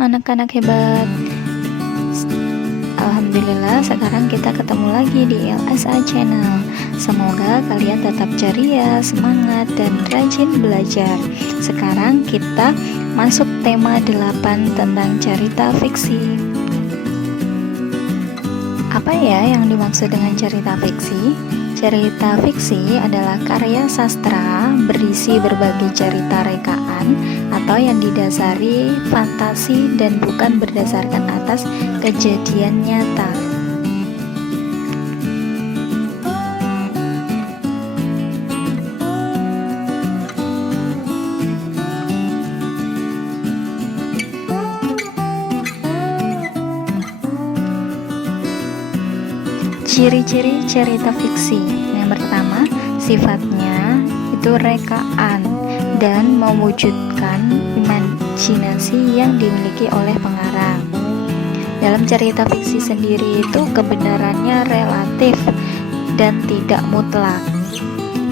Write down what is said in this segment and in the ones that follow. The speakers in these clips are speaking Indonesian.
anak-anak hebat. Alhamdulillah sekarang kita ketemu lagi di LSA Channel. Semoga kalian tetap ceria, semangat, dan rajin belajar. Sekarang kita masuk tema 8 tentang cerita fiksi. Apa ya yang dimaksud dengan cerita fiksi? Cerita fiksi adalah karya sastra berisi berbagai cerita rekaan atau yang didasari fantasi dan bukan berdasarkan atas kejadian nyata. Ciri-ciri cerita fiksi. Yang pertama, sifatnya itu rekaan dan mewujudkan imajinasi yang dimiliki oleh pengarang. Dalam cerita fiksi sendiri itu kebenarannya relatif dan tidak mutlak.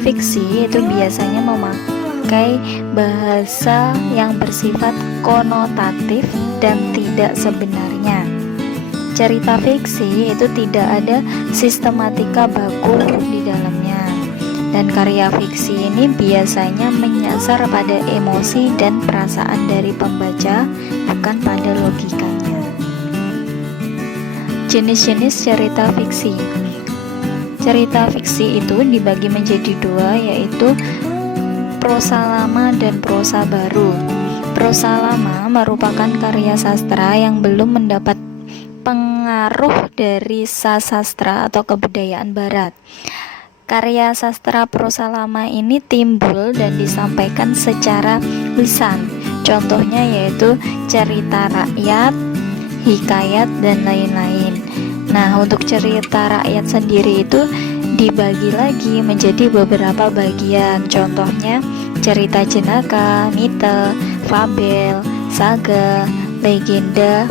Fiksi itu biasanya memakai bahasa yang bersifat konotatif dan tidak sebenarnya. Cerita fiksi itu tidak ada sistematika baku di dalamnya, dan karya fiksi ini biasanya menyasar pada emosi dan perasaan dari pembaca, bukan pada logikanya. Jenis-jenis cerita fiksi. Cerita fiksi itu dibagi menjadi dua, yaitu prosa lama dan prosa baru. Prosa lama merupakan karya sastra yang belum mendapat pengaruh dari sastra atau kebudayaan barat. Karya sastra prosa lama ini timbul dan disampaikan secara lisan. Contohnya yaitu cerita rakyat, hikayat, dan lain-lain. Nah, untuk cerita rakyat sendiri itu dibagi lagi menjadi beberapa bagian. Contohnya cerita jenaka, mite, fabel, saga, legenda.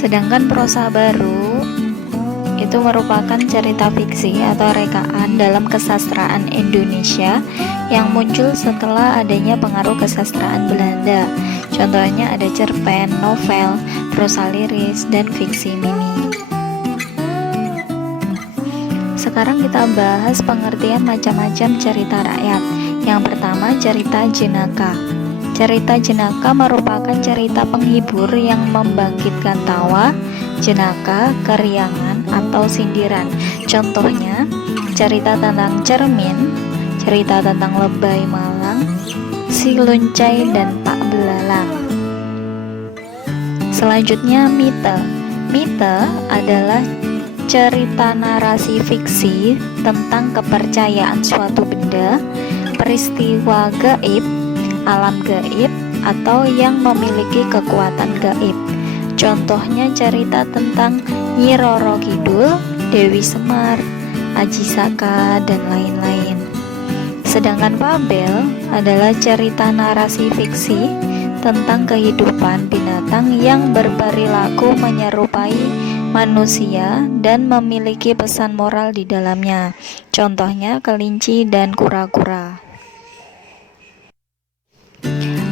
Sedangkan prosa baru itu merupakan cerita fiksi atau rekaan dalam kesastraan Indonesia yang muncul setelah adanya pengaruh kesastraan Belanda. Contohnya ada cerpen, novel, prosa liris, dan fiksi mini. Sekarang kita bahas pengertian macam-macam cerita rakyat. Yang pertama, cerita jenaka. Cerita jenaka merupakan cerita penghibur yang membangkitkan tawa, jenaka, keriangan, atau sindiran. Contohnya, cerita tentang cermin, cerita tentang lebay malang, si luncai, dan pak belalang. Selanjutnya, mite. Mite adalah cerita narasi fiksi tentang kepercayaan suatu benda, peristiwa gaib, alam gaib, atau yang memiliki kekuatan gaib. Contohnya cerita tentang Nyi Roro Kidul, Dewi Semar, Aji Saka, dan lain-lain. Sedangkan fabel adalah cerita narasi fiksi tentang kehidupan binatang yang berperilaku menyerupai manusia dan memiliki pesan moral di dalamnya. Contohnya kelinci dan kura-kura.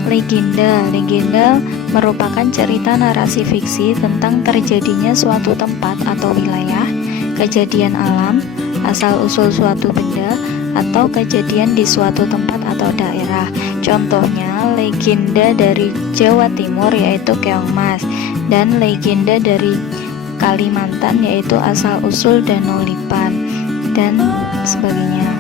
Legenda. Legenda merupakan cerita narasi fiksi tentang terjadinya suatu tempat atau wilayah, kejadian alam, asal-usul suatu benda, atau kejadian di suatu tempat atau daerah. Contohnya legenda dari Jawa Timur yaitu Keong Mas, dan legenda dari Kalimantan yaitu asal-usul Danau Lipan, dan sebagainya.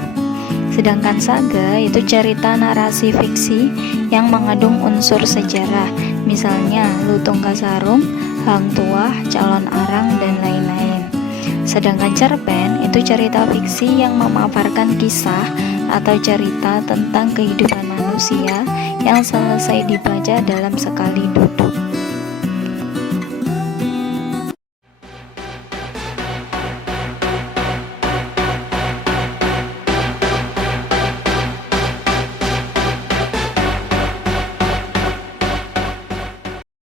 Sedangkan saga itu cerita narasi fiksi yang mengandung unsur sejarah, misalnya Lutung Kasarung, Hang Tuah, Calon Arang, dan lain-lain. Sedangkan cerpen itu cerita fiksi yang memaparkan kisah atau cerita tentang kehidupan manusia yang selesai dibaca dalam sekali duduk.